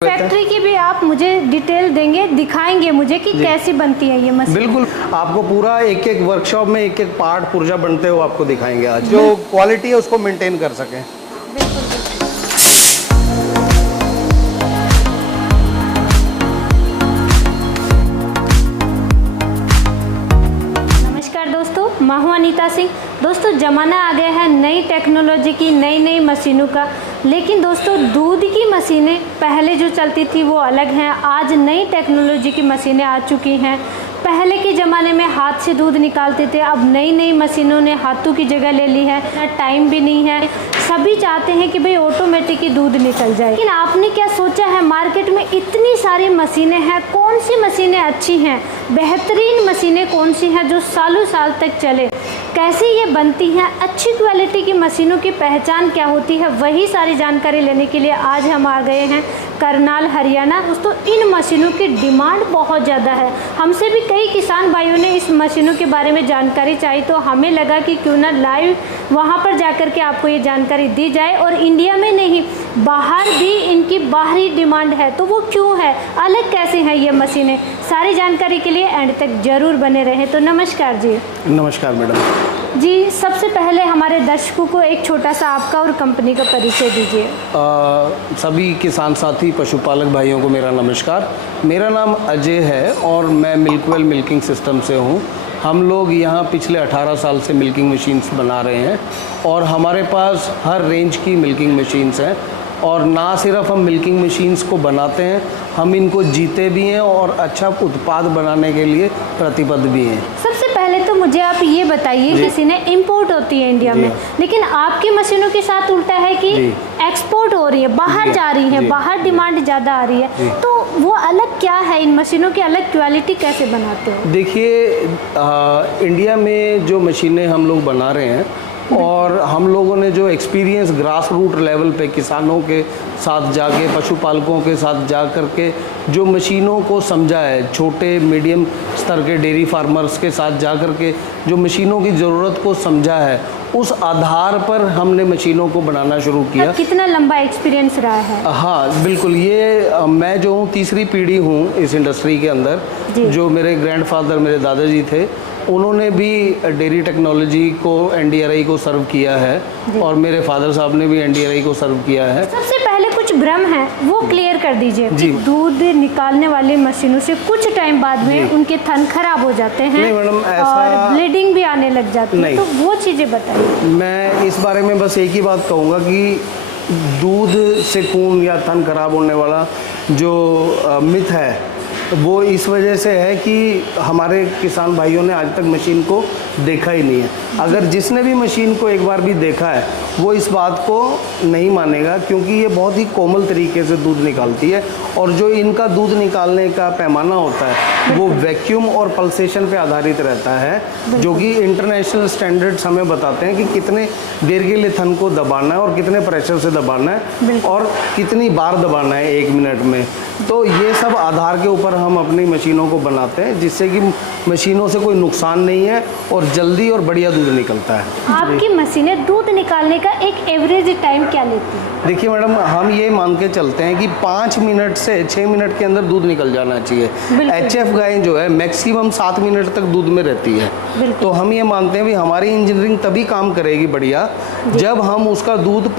Factory की भी आप मुझे डिटेल देंगे, दिखाएंगे मुझे कि कैसी बनती है ये मशीन? बिल्कुल, आपको पूरा एक एक वर्कशॉप में एक एक पार्ट पुर्जा बनते हुए आपको दिखाएंगे आज, जो क्वालिटी है उसको मेंटेन कर सकें। नमस्कार दोस्तों, मैं हूं अनीता सिंह। दोस्तों, ज़माना आ गया है नई टेक्नोलॉजी की, नई नई मशीनों का। लेकिन दोस्तों, दूध की मशीनें पहले जो चलती थी वो अलग हैं। आज नई टेक्नोलॉजी की मशीनें आ चुकी हैं। पहले के ज़माने में हाथ से दूध निकालते थे, अब नई नई मशीनों ने हाथों की जगह ले ली है। टाइम भी नहीं है, सभी चाहते हैं कि भाई ऑटोमेटिक ही दूध निकल जाए। लेकिन आपने क्या सोचा है, मार्केट में इतनी सारी मशीनें हैं, कौन सी मशीनें अच्छी हैं, बेहतरीन मशीनें कौन सी हैं जो सालों साल तक चले, कैसे ये बनती हैं, अच्छी क्वालिटी की मशीनों की पहचान क्या होती है, वही सारी जानकारी लेने के लिए आज हम आ गए हैं करनाल, हरियाणा। दोस्तों, इन मशीनों की डिमांड बहुत ज़्यादा है। हमसे भी कई किसान भाइयों ने इस मशीनों के बारे में जानकारी चाहिए, तो हमें लगा कि क्यों ना लाइव वहाँ पर जाकर के आपको ये जानकारी दी जाए। और इंडिया में नहीं, बाहर भी इनकी बाहरी डिमांड है, तो वो क्यों है, अलग कैसे हैं ये मशीनें, सारी जानकारी के लिए एंड तक जरूर बने रहें। तो नमस्कार जी। नमस्कार मैडम जी, सबसे पहले हमारे दर्शकों को एक छोटा सा आपका और कंपनी का परिचय दीजिए। सभी किसान साथी पशुपालक भाइयों को मेरा नमस्कार। मेरा नाम अजय है और मैं मिल्कवेल मिल्किंग सिस्टम से हूँ। हम लोग यहाँ पिछले 18 साल से मिल्किंग मशीन्स बना रहे हैं और हमारे पास हर रेंज की मिल्किंग मशीन्स हैं। और ना सिर्फ हम मिल्किंग मशीन्स को बनाते हैं, हम इनको जीते भी हैं और अच्छा उत्पाद बनाने के लिए प्रतिबद्ध भी हैं। सबसे पहले तो मुझे आप ये बताइए, मशीनें इंपोर्ट होती है इंडिया में, लेकिन आपकी मशीनों के साथ उल्टा है कि एक्सपोर्ट हो रही है, बाहर जा रही है, बाहर डिमांड ज़्यादा आ रही है। तो वो अलग क्या है, इन मशीनों की अलग क्वालिटी कैसे बनाते हो? देखिए, इंडिया में जो मशीनें हम लोग बना रहे हैं और हम लोगों ने जो एक्सपीरियंस ग्रास रूट लेवल पे किसानों के साथ जाके, पशुपालकों के साथ जा कर के जो मशीनों को समझा है, छोटे मीडियम स्तर के डेयरी फार्मर्स के साथ जा कर के जो मशीनों की ज़रूरत को समझा है, उस आधार पर हमने मशीनों को बनाना शुरू किया। कितना लंबा एक्सपीरियंस रहा है? हाँ बिल्कुल, ये मैं जो हूँ तीसरी पीढ़ी हूँ इस इंडस्ट्री के अंदर। जो मेरे ग्रैंडफादर, मेरे दादाजी थे, उन्होंने भी डेयरी टेक्नोलॉजी को, एनडीआरआई को सर्व किया है और मेरे फादर साहब ने भी एनडीआरआई को सर्व किया है। सबसे पहले कुछ भ्रम है वो क्लियर कर दीजिए। दूध निकालने वाली मशीनों से कुछ टाइम बाद में उनके थन खराब हो जाते हैं। नहीं मैडम, ऐसा और ब्लीडिंग भी आने लग जाती है, तो वो चीज़ें बताइए। मैं इस बारे में बस एक ही बात कहूँगा कि दूध से खून या थन खराब होने वाला जो मिथ है वो इस वजह से है कि हमारे किसान भाइयों ने आज तक मशीन को देखा ही नहीं है। अगर जिसने भी मशीन को एक बार भी देखा है वो इस बात को नहीं मानेगा, क्योंकि ये बहुत ही कोमल तरीके से दूध निकालती है और जो इनका दूध निकालने का पैमाना होता है वो वैक्यूम और पल्सेशन पे आधारित रहता है, जो कि इंटरनेशनल स्टैंडर्ड्स हमें बताते हैं कि कितने देर के लिए थन को दबाना है और कितने प्रेशर से दबाना है और कितनी बार दबाना है 1 मिनट में। तो ये सब आधार के ऊपर हम अपनी मशीनों को बनाते हैं, जिससे कि मशीनों से कोई नुकसान नहीं है और जल्दी और बढ़िया दूध निकलता है। आपकी मशीनें दूध निकालने का एक एवरेज टाइम क्या लेती है? देखिए मैडम, हम ये मान के चलते हैं कि 5 मिनट से 6 मिनट के अंदर दूध निकल जाना चाहिए। HF गाय जो है मैक्सिमम 7 मिनट तक दूध में रहती है। तो हम ये मानते हैं कि हमारी इंजीनियरिंग तभी काम करेगी बढ़िया जब हम उसका दूध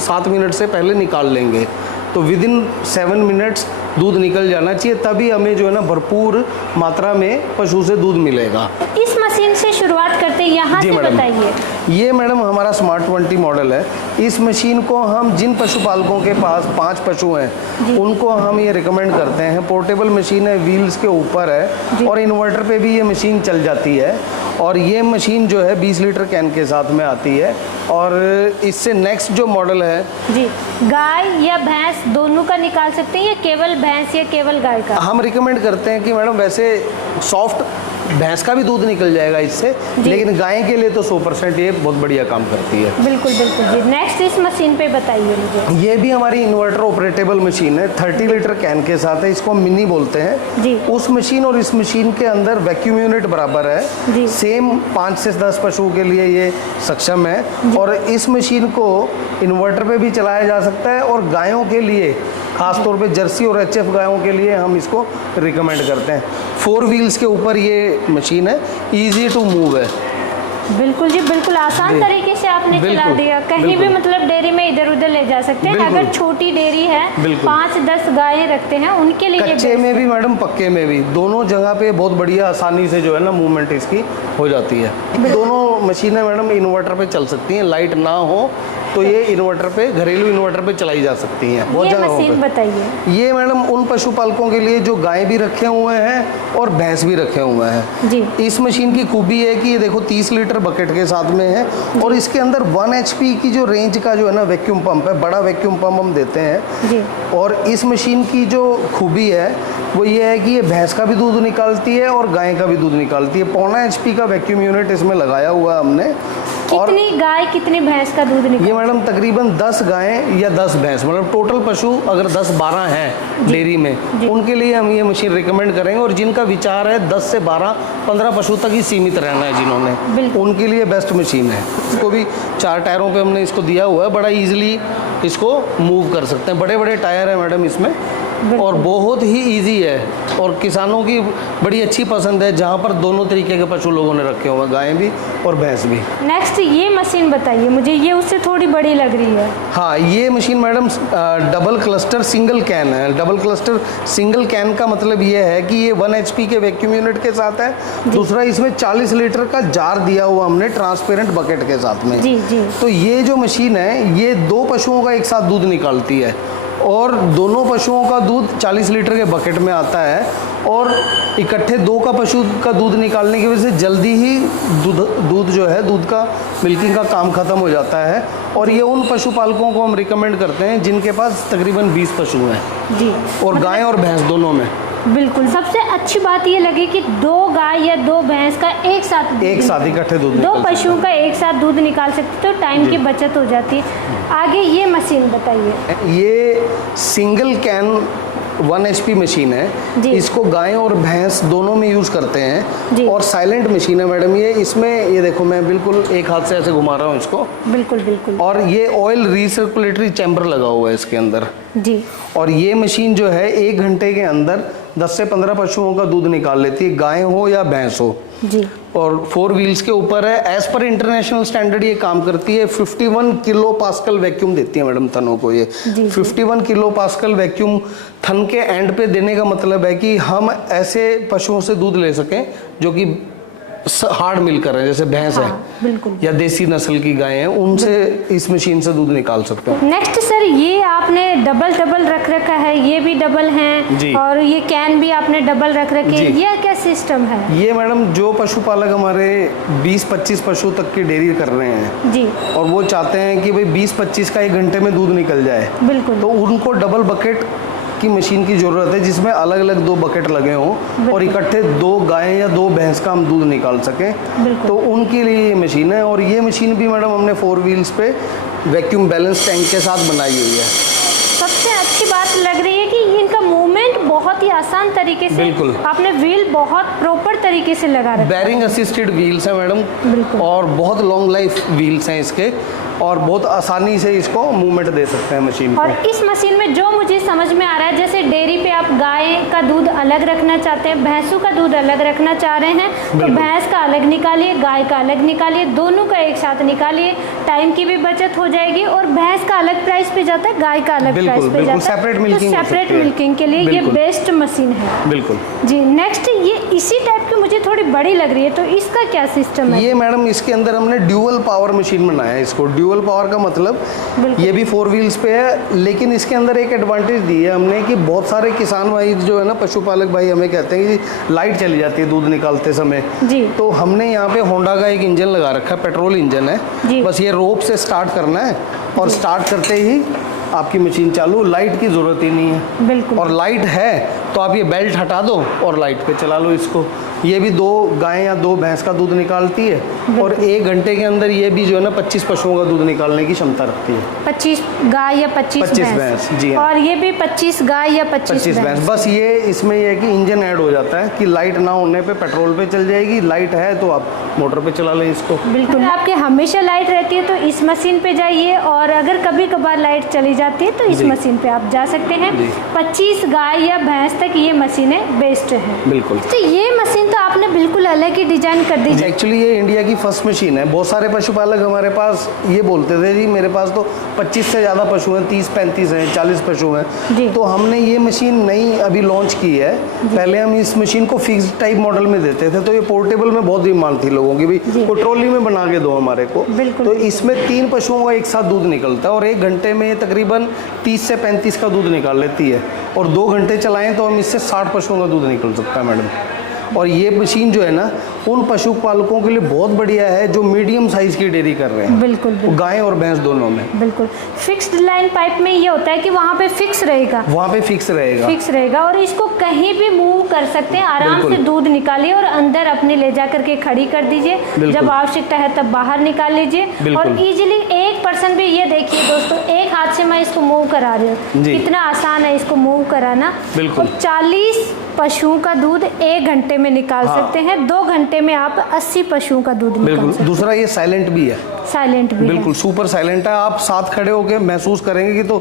7 मिनट से पहले निकाल लेंगे। तो विदिन 7 मिनट्स दूध निकल जाना चाहिए, तभी हमें जो है ना भरपूर मात्रा में पशु से दूध मिलेगा। इस मशीन से शुरुआत करते हैं, यहाँ से बताइए। ये मैडम हमारा स्मार्ट 20 मॉडल है। इस मशीन को हम जिन पशुपालकों के पास 5 पशु हैं उनको हम ये रिकमेंड करते हैं। पोर्टेबल मशीन है, व्हील्स के ऊपर है और इन्वर्टर पे भी ये मशीन चल जाती है। और ये मशीन जो है 20 लीटर कैन के साथ में आती है। और इससे नेक्स्ट जो मॉडल है जी, गाय या भैंस दोनों का निकाल सकते हैं या केवल भैंस या केवल गाय का? हम रिकमेंड करते हैं कि मैडम वैसे सॉफ्ट भैंस का भी दूध निकल जाएगा इससे, लेकिन गाय के लिए तो 100% ये बहुत बढ़िया काम करती है। बिल्कुल बिल्कुल जी। नेक्स्ट इस मशीन पे बताइए मुझे। ये भी हमारी इन्वर्टर ऑपरेटेबल मशीन है, 30 लीटर कैन के साथ है। इसको हम मिनी बोलते हैं जी। उस मशीन और इस मशीन के अंदर वैक्यूम यूनिट बराबर है जी। सेम 5 से 10 पशुओं के लिए ये सक्षम है। और इस मशीन को इन्वर्टर पे भी चलाया जा सकता है और गायों के लिए खासतौर पे जर्सी और एचएफ गायों के लिए हम इसको रिकमेंड करते हैं। 4 व्हील्स के ऊपर ये मशीन है, इजी टू मूव है। बिल्कुल जी, बिल्कुल आसान जी। तरीके से आपने चला बिल्कुल, दिया। कहीं भी बिल्कुल। मतलब डेयरी में इधर उधर ले जा सकते हैं। बिल्कुल। अगर छोटी डेयरी है, बिल्कुल। 5-10 गायें रखते हैं, उनके लिए ये कच्चे बेस्ट में भी मैडम, पक्के में भी, दोनों जगह पे बहुत बढ़िया आसानी से जो है ना मूवमेंट इसकी हो जाती है। दोनों मशीनें मैडम इन्वर्टर पे चल सकती हैं, लाइट ना हो तो ये इन्वर्टर पे, घरेलू इन्वर्टर पे चलाई जा सकती हैं बहुत ये जगहों मशीन पे। बताइए। ये मैडम उन पशुपालकों के लिए जो गाय भी रखे हुए हैं और भैंस भी रखे हुए हैं। जी। इस मशीन की खूबी है कि ये देखो 30 लीटर बकेट के साथ में है और इसके अंदर 1 HP की जो रेंज का जो है ना वैक्यूम पंप है, बड़ा वैक्यूम पंप हम देते हैं। जी। और इस मशीन की जो खूबी है वो ये है कि ये भैंस का भी दूध निकालती है और गाय का भी दूध निकालती है। 0.25 HP का वैक्यूम यूनिट इसमें लगाया हुआ है हमने। और कितनी गाय कितनी भैंस का दूध ये निकलता मैडम तकरीबन 10 गायें या 10 भैंस, मतलब टोटल पशु अगर 10-12 हैं डेयरी में, उनके लिए हम ये मशीन रिकमेंड करेंगे। और जिनका विचार है 10 से 12-15 पशु तक ही सीमित रहना है जिन्होंने, बिल्कुल। उनके लिए बेस्ट मशीन है। इसको भी 4 टायरों पे हमने इसको दिया हुआ है, बड़ा इजीली इसको मूव कर सकते हैं। बड़े बड़े टायर है मैडम इसमें और बहुत ही इजी है और किसानों की बड़ी अच्छी पसंद है, जहाँ पर दोनों तरीके के पशु लोगों ने रखे हुए हैं, गायें भी और भैंस भी। नेक्स्ट ये मशीन बताइए मुझे, ये उससे थोड़ी बड़ी लग रही है। हाँ, ये machine madam double cluster single can है। डबल क्लस्टर सिंगल कैन का मतलब ये है कि ये 1 HP के वैक्यूम यूनिट के साथ है। दूसरा, इसमें 40 लीटर का जार दिया हुआ हमने ट्रांसपेरेंट बकेट के साथ में। जी जी। तो ये जो मशीन है ये 2 पशुओं का एक साथ दूध निकालती है और दोनों पशुओं का दूध 40 लीटर के बकेट में आता है और इकट्ठे 2 का पशु का दूध निकालने की वजह से जल्दी ही दूध जो है, दूध का मिल्किंग का काम खत्म हो जाता है। और ये उन पशुपालकों को हम रिकमेंड करते हैं जिनके पास तकरीबन 20 पशु हैं जी। और गाय और भैंस दोनों में। बिल्कुल, सबसे अच्छी बात ये लगी कि 2 गाय या 2 भैंस का एक साथ इकट्ठे दूध 2 निकल पशुओं का एक साथ दूध निकाल सकते, तो टाइम की बचत हो जाती है। आगे ये मशीन बताइए। ये सिंगल कैन 1 HP मशीन है। जी। इसको गाय और भैंस दोनों में यूज़ करते जी। हैं और साइलेंट मशीन है मैडम ये। इसमें ये देखो, मैं बिल्कुल एक हाथ से ऐसे घुमा रहा हूँ इसको। बिल्कुल बिल्कुल। और ये ऑयल रिसर्कुलेटरी चैम्बर लगा हुआ है इसके अंदर। जी। और ये मशीन जो है 1 घंटे के अंदर 10 से 15 पशुओं का दूध निकाल लेती है, गाय हो या भैंस हो। जी। और 4 व्हील्स के ऊपर है। एज पर इंटरनेशनल स्टैंडर्ड ये काम करती है। 51 किलो पास्कल वैक्यूम देती है मैडम थनों को ये। जी। 51 किलो पास्कल वैक्यूम थन के एंड पे देने का मतलब है कि हम ऐसे पशुओं से दूध ले सकें जो कि हार्ड मिल्क कर रहे हैं, जैसे भैंस है बिल्कुल। या देसी नस्ल की गायें हैं, उनसे इस मशीन से दूध निकाल सकते हैं। नेक्स्ट सर, ये आपने डबल रख रखा है, ये भी डबल जी। हैं और ये कैन भी आपने डबल रख रखे हैं, जी। ये क्या सिस्टम है? ये मैडम जो पशुपालक हमारे 20-25 पशु तक की डेयरी कर रहे हैं जी। और वो चाहते हैं कि भाई 20-25 का 1 घंटे में दूध निकल जाए, बिल्कुल। तो उनको डबल बकेट की मशीन की ज़रूरत है जिसमें अलग अलग 2 बकेट लगे हों और इकट्ठे 2 गायें या 2 भैंस का हम दूध निकाल सकें, बिल्कुल। तो उनके लिए ये मशीन है। और ये मशीन भी मैडम हमने 4 व्हील्स पे वैक्यूम बैलेंस टैंक के साथ बनाई हुई है। सबसे अच्छी बात लग रही है कि इनका मूवमेंट बहुत ही आसान तरीके से, बिल्कुल। आपने व्हील बहुत प्रॉपर तरीके से लगा रखा है। बैरिंग असिस्टेड व्हील्स हैं मैडम, बिल्कुल। और बहुत लॉन्ग लाइफ व्हील्स हैं इसके और बहुत आसानी से इसको मूवमेंट दे सकते हैं मशीन और को। इस मशीन में जो मुझे समझ में आ रहा है, जैसे डेयरी पे आप गाय का दूध अलग रखना चाहते हैं, भैंसों का दूध अलग रखना चाह रहे हैं, तो बिल्कुल। भैंस का अलग निकालिए, गाय का अलग निकालिए, दोनों का एक साथ निकालिए, टाइम की भी बचत हो जाएगी। और भैंस का अलग प्राइस पे जाता है, गाय का अलग बिल्कुल, प्राइस पे बिल्कुल, जाता है, separate तो milking हो सेपरेट सकती है। मिल्किंग के लिए ये बिल्कुल। बेस्ट मशीन है। बिल्कुल जी। नेक्स्ट, ये इसी टाइप की मुझे थोड़ी बड़ी लग रही है, तो इसका क्या सिस्टम है? ये मैडम इसके अंदर हमने ड्यूअल पावर मशीन बनाया है इसको। ड्यूअल पावर का मतलब बिल्कुल। ये भी 4 व्हील्स पे है, लेकिन इसके अंदर एक एडवांटेज दी है हमने कि बहुत सारे किसान भाई जो है ना, पशुपालक भाई हमें कहते हैं कि लाइट चली जाती है दूध निकालते समय। जी। तो हमने यहाँ पे होंडा का एक इंजन लगा रखा है, पेट्रोल इंजन है। जी। बस ये रोप से स्टार्ट करना है और स्टार्ट करते ही आपकी मशीन चालू, लाइट की ज़रूरत ही नहीं है। बिल्कुल। और लाइट है तो आप ये बेल्ट हटा दो और लाइट पे चला लो इसको। ये भी 2 गाय या 2 भैंस का दूध निकालती है और 1 घंटे के अंदर ये भी जो है ना 25 पशुओं का दूध निकालने की क्षमता रखती है। 25 गाय या 25 भैंस, जी हाँ। और ये भी 25 गाय या 25 भैंस। बस ये इसमें ये है कि इंजन ऐड हो जाता है कि लाइट ना होने पे पेट्रोल पे चल जाएगी, लाइट है तो आप मोटर पे चला लें इसको। बिल्कुल। आपके हमेशा लाइट रहती है तो इस मशीन पे जाइए, और अगर कभी कभार लाइट चली जाती है, तो इस जी। मशीन पे आप जा सकते हैं। जी। 25 गाय या भैंस तक ये मशीनें बेस्ट हैं। बिल्कुल। तो ये मशीन तो आपने बिल्कुल अलग ही डिजाइन कर दी। एक्चुअली ये इंडिया की फर्स्ट मशीन है। बहुत सारे पशुपालक हमारे पास ये बोलते थे जी मेरे पास तो 25 से ज़्यादा पशु हैं, 30-35 हैं, 40 पशु जी। हैं। तो हमने ये मशीन नई अभी लॉन्च की है। पहले हम इस मशीन को फिक्स टाइप मॉडल में देते थे, तो ये पोर्टेबल में बहुत डिमांड थी लोगों की, भाई वो ट्रॉली में बना के दो हमारे को। बिल्कुल। तो इसमें 3 पशुओं का एक साथ दूध निकलता है और 1 घंटे में तकरीबन 30 से 35 का दूध निकाल लेती है। और 2 घंटे चलाएं तो हम इससे 60 पशुओं का दूध निकल सकता है मैडम। और ये मशीन जो है ना उन पशुपालकों के लिए बहुत बढ़िया है जो मीडियम साइज़ की डेयरी कर रहे हैं। बिल्कुल बिल्कुल। गाय और भैंस दोनों में। बिल्कुल। फिक्स्ड लाइन पाइप में ये होता है कि वहाँ पे फिक्स रहेगा, वहाँ पे फिक्स रहेगा और इसको कहीं भी मूव कर सकते हैं। आराम बिल्कुल। से दूध निकालिए और अंदर अपने ले जा करके खड़ी कर दीजिए। बिल्कुल। जब आवश्यकता है तब बाहर निकाल लीजिए। बिल्कुल। और इजीली 1% भी, ये देखिए दोस्तों, एक हाथ से मैं इसको मूव करा रही हूँ, जी। कितना आसान है इसको मूव कराना। बिल्कुल। और 40 पशुओं का दूध 1 घंटे में निकाल हाँ। सकते हैं। 2 घंटे में आप 80 पशुओं का दूध निकाल बिल्कुल। सकते दूसरा ये साइलेंट भी है। हैं। साइलेंट भी बिल्कुल सुपर साइलेंट है। आप साथ खड़े होकर महसूस करेंगे कि तो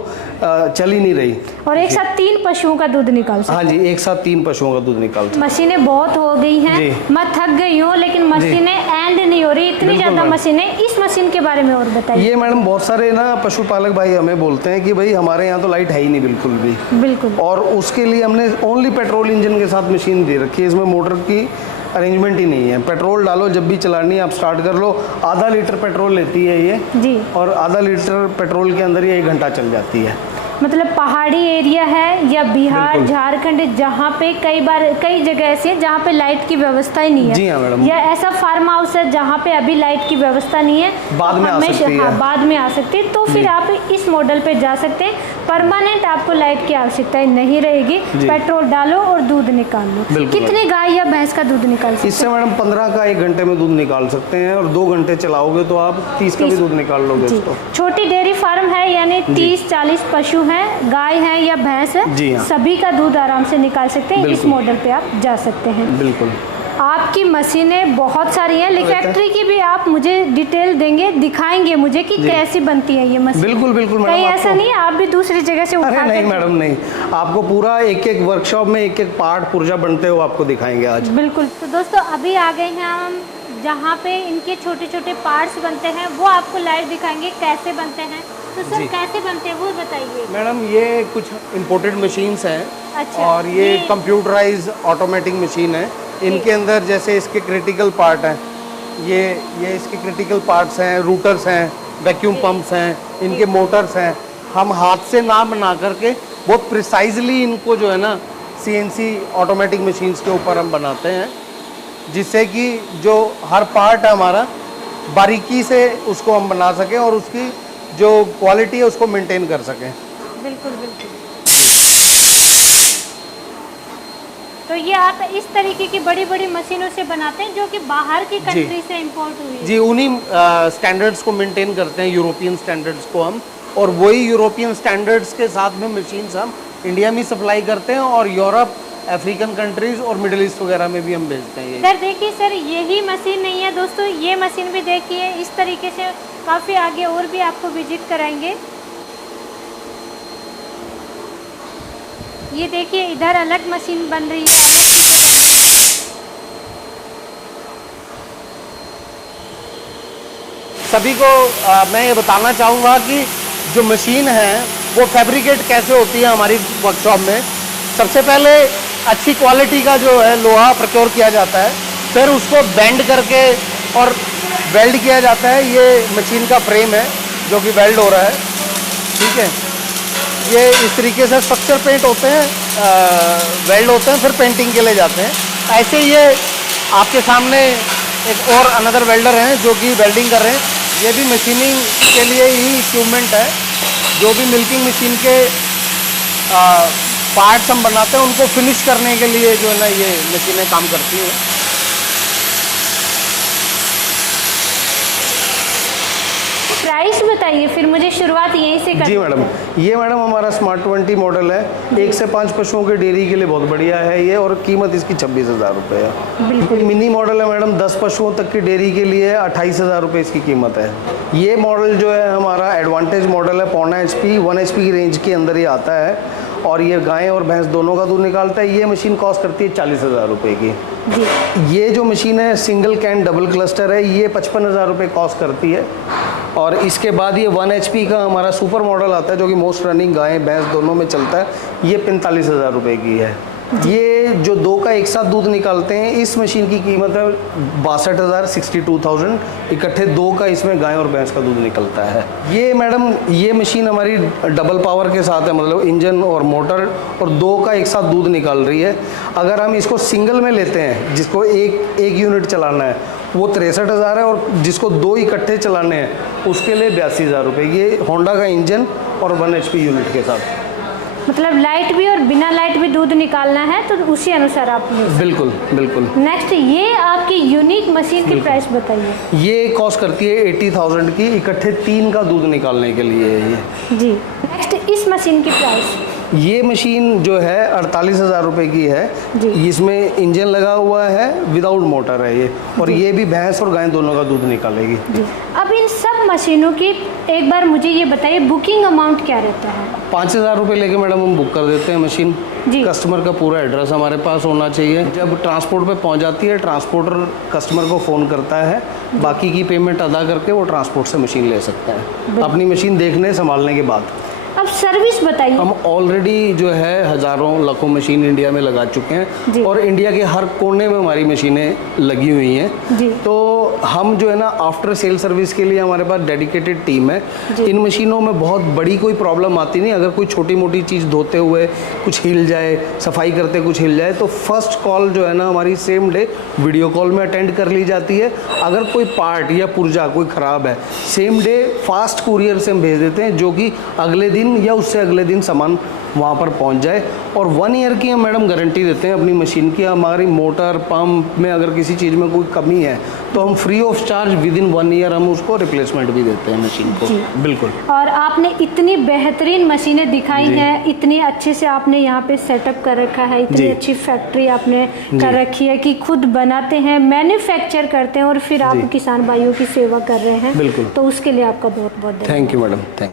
चल ही नहीं रही। है। और एक साथ 3 पशुओं का दूध निकाल सकते हैं। हाँ जी, एक साथ 3 पशुओं का दूध निकालते हैं। मशीनें बहुत हो गई हैं, जी। मैं थक गई हूँ, लेकिन मशीनें एंड नहीं हो रही, इतनी बिल्कुल ज़्यादा मैम। मशीनें। इस मशीन के बारे में और बताइए। ये मैडम बहुत सारे ना पशुपालक भाई हमें बोलते हैं कि भाई हमारे यहाँ तो लाइट है ही नहीं बिल्कुल भी, बिल्कुल। और उसके लिए हमने ओनली पेट्रोल इंजन के साथ मशीन दे रखी है। इसमें मोटर की अरेंजमेंट ही नहीं है। पेट्रोल डालो, जब भी चलानी है आप स्टार्ट कर लो। आधा लीटर पेट्रोल लेती है ये, जी। और आधा लीटर पेट्रोल के अंदर ये 1 घंटा चल जाती है। मतलब पहाड़ी एरिया है या बिहार, बिल्कुल। झारखंड, जहाँ पे कई जगह ऐसी है जहाँ पे लाइट की व्यवस्था ही नहीं है। जी हाँ मैडम। या ऐसा फार्म हाउस है जहाँ पे अभी लाइट की व्यवस्था नहीं है, बाद में आ हमेशा- सकती है। हाँ, बाद में आ सकती है। तो फिर जी। आप इस मॉडल पे जा सकते हैं। परमानेंट आपको लाइट की आवश्यकता नहीं रहेगी। जी। पेट्रोल डालो और दूध निकाल लो। बिल्कुल। कितने गाय या भैंस का दूध निकाल सकते इससे मैडम 15 का 1 घंटे में दूध निकाल सकते हैं, और 2 घंटे चलाओगे तो आप 30 का भी दूध निकाल लोगे जी। इसको। छोटी डेयरी फार्म है, यानी 30-40 पशु हैं, गाय है या भैंस है, जी हाँ। सभी का दूध आराम से निकाल सकते हैं। इस बिल्कुल। मॉडल पे आप जा सकते हैं। बिल्कुल। आपकी मशीनें बहुत सारी हैं, लेकिन फैक्ट्री की भी आप मुझे डिटेल देंगे, दिखाएंगे मुझे कि जी। कैसी बनती है ये मशीन। बिल्कुल बिल्कुल मैडम। कहीं ऐसा आपको- नहीं है आप भी दूसरी जगह से अरे उठा नहीं कर- मैडम नहीं, आपको पूरा एक वर्कशॉप में एक पार्ट पुर्जा बनते हुए आपको दिखाएंगे आज। बिल्कुल। तो दोस्तों अभी आ गए हैं हम जहाँ पे इनके छोटे छोटे पार्ट्स बनते हैं, वो आपको लाइव दिखाएंगे कैसे बनते हैं। तो सर जी। कैसे बनते हैं वो बताइए। मैडम ये कुछ इम्पोर्टेड मशीन्स हैं, अच्छा, और ये ये- कंप्यूटराइज ऑटोमेटिक मशीन है। इनके अंदर जैसे इसके क्रिटिकल पार्ट हैं, ये इसके क्रिटिकल पार्ट्स हैं, रूटर्स हैं, वैक्यूम पंप्स हैं, इनके मोटर्स हैं। हम हाथ से ना बना करके बहुत प्रिसाइजली इनको जो है ना CNC ऑटोमेटिक मशीन्स के ऊपर हम बनाते हैं, जिससे कि जो हर पार्ट है हमारा बारीकी से उसको हम बना सकें और उसकी जो क्वालिटी है उसको मेंटेन कर सकें। बिल्कुल बिल्कुल। तो ये आप इस तरीके की बड़ी बड़ी मशीनों से बनाते हैं जो कि बाहर की कंट्री से इंपोर्ट हुई है। जी, उन्हीं स्टैंडर्ड्स को मेंटेन करते हैं, यूरोपियन स्टैंडर्ड्स को हम, और वही यूरोपियन स्टैंडर्ड्स के साथ में मशीन्स हम इंडिया में सप्लाई करते हैं, और यूरोप, अफ्रीकन कंट्रीज और मिडिल ईस्ट वगैरह में भी हम भेजते हैं ये। सर देखिए सर, यही मशीन नहीं है दोस्तों, ये मशीन भी देखिए इस तरीके से काफ़ी आगे और भी आपको विजिट कराएंगे। ये देखिए इधर अलग मशीन बन रही है, अलग चीज़ें बन रही हैं। सभी को मैं ये बताना चाहूँगा कि जो मशीन है वो फैब्रिकेट कैसे होती है हमारी वर्कशॉप में। सबसे पहले अच्छी क्वालिटी का जो है लोहा प्रोक्योर किया जाता है, फिर उसको बेंड करके और वेल्ड किया जाता है। ये मशीन का फ्रेम है जो कि वेल्ड हो रहा है, ठीक है। ये इस तरीके से स्ट्रक्चर पेंट होते हैं, वेल्ड होते हैं, फिर पेंटिंग के लिए जाते हैं। ऐसे ये आपके सामने एक और अनदर वेल्डर हैं जो कि वेल्डिंग कर रहे हैं। ये भी मशीनिंग के लिए ही इक्विपमेंट है। जो भी मिल्किंग मशीन के पार्ट्स हम बनाते हैं उनको फिनिश करने के लिए जो है ना ये मशीनें काम करती हैं। प्राइस प्राइस बताइए फिर, मुझे शुरुआत यहीं से जी करनी मैडम, ये मैडम हमारा स्मार्ट 20 मॉडल है, 1 से 5 पशुओं के डेयरी के लिए बहुत बढ़िया है ये, और कीमत इसकी 26,000 रुपये है। बिल्कुल। मिनी मॉडल है मैडम, 10 पशुओं तक की डेयरी के लिए 28,000 रुपये इसकी कीमत है। ये मॉडल जो है हमारा एडवांटेज मॉडल है, 0.5 HP 1 HP की रेंज के अंदर ही आता है, और ये गाय और भैंस दोनों का दूध निकालता है। ये मशीन कॉस्ट करती है 40,000 रुपये की। जी। ये जो मशीन है सिंगल कैन डबल क्लस्टर है, ये 55,000 रुपये कॉस्ट करती है। और इसके बाद ये 1 HP का हमारा सुपर मॉडल आता है, जो कि मोस्ट रनिंग गाय भैंस दोनों में चलता है, ये 45,000 रुपये की है। ये जो 2 का एक साथ दूध निकालते हैं, इस मशीन की कीमत है 62,000 62,000। इकट्ठे 2 का इसमें गाय और भैंस का दूध निकलता है। ये मैडम ये मशीन हमारी डबल पावर के साथ है, मतलब इंजन और मोटर, और 2 का एक साथ दूध निकाल रही है। अगर हम इसको सिंगल में लेते हैं, जिसको एक यूनिट चलाना है, वो 63,000 है, और जिसको 2 इकट्ठे चलाने हैं उसके लिए 82,000 रुपये। ये होंडा का इंजन और 1 HP यूनिट के साथ। मतलब लाइट भी और बिना लाइट भी दूध निकालना है तो उसी अनुसार आप यूज़। बिल्कुल बिल्कुल। नेक्स्ट, ये आपकी यूनिक मशीन की प्राइस बताइए। ये कॉस्ट करती है 80,000 की, इकट्ठे 3 का दूध निकालने के लिए है ये। जी। नेक्स्ट, इस मशीन की प्राइस। ये मशीन जो है 48,000 रुपये की है। इसमें इंजन लगा हुआ है, विदाउट मोटर है ये, और ये भी भैंस और गाय दोनों का दूध निकालेगी। जी। अब इन सब मशीनों की एक बार मुझे ये बताइए, बुकिंग अमाउंट क्या रहता है? 5,000 रुपये लेके मैडम हम बुक कर देते हैं मशीन। जी। कस्टमर का पूरा एड्रेस हमारे पास होना चाहिए। जब ट्रांसपोर्ट पे पहुंच जाती है, ट्रांसपोर्टर कस्टमर को फ़ोन करता है, बाकी की पेमेंट अदा करके वो ट्रांसपोर्ट से मशीन ले सकता है, अपनी मशीन देखने संभालने के बाद। अब सर्विस बताइए। हम ऑलरेडी जो है हज़ारों लाखों मशीन इंडिया में लगा चुके हैं, और इंडिया के हर कोने में हमारी मशीनें लगी हुई हैं। जी। तो हम जो है ना, आफ्टर सेल सर्विस के लिए हमारे पास डेडिकेटेड टीम है। इन मशीनों में बहुत बड़ी कोई प्रॉब्लम आती नहीं। अगर कोई छोटी मोटी चीज़ धोते हुए कुछ हिल जाए, सफाई करते कुछ हिल जाए, तो फर्स्ट कॉल जो है ना हमारी सेम डे वीडियो कॉल में अटेंड कर ली जाती है। अगर कोई पार्ट या पुर्जा कोई ख़राब है, सेम डे फास्ट कुरियर से हम भेज देते हैं, जो कि अगले दिन या उससे अगले दिन सामान वहाँ पर पहुँच जाए। और 1 ईयर की हम मैडम गारंटी देते हैं अपनी मशीन की। हमारी मोटर पंप में अगर किसी चीज़ में कोई कमी है तो हम free of charge within 1 year हम उसको रिप्लेसमेंट भी देते हैं मशीन को। बिल्कुल। और आपने इतनी बेहतरीन मशीनें दिखाई हैं, इतनी अच्छे से आपने यहाँ पे सेटअप कर रखा है, इतनी अच्छी फैक्ट्री आपने कर रखी है कि खुद बनाते हैं, मैन्युफैक्चर करते हैं, और फिर आप किसान भाइयों की सेवा कर रहे हैं। बिल्कुल। तो उसके लिए आपका बहुत बहुत धन्यवाद। Thank you madam, thank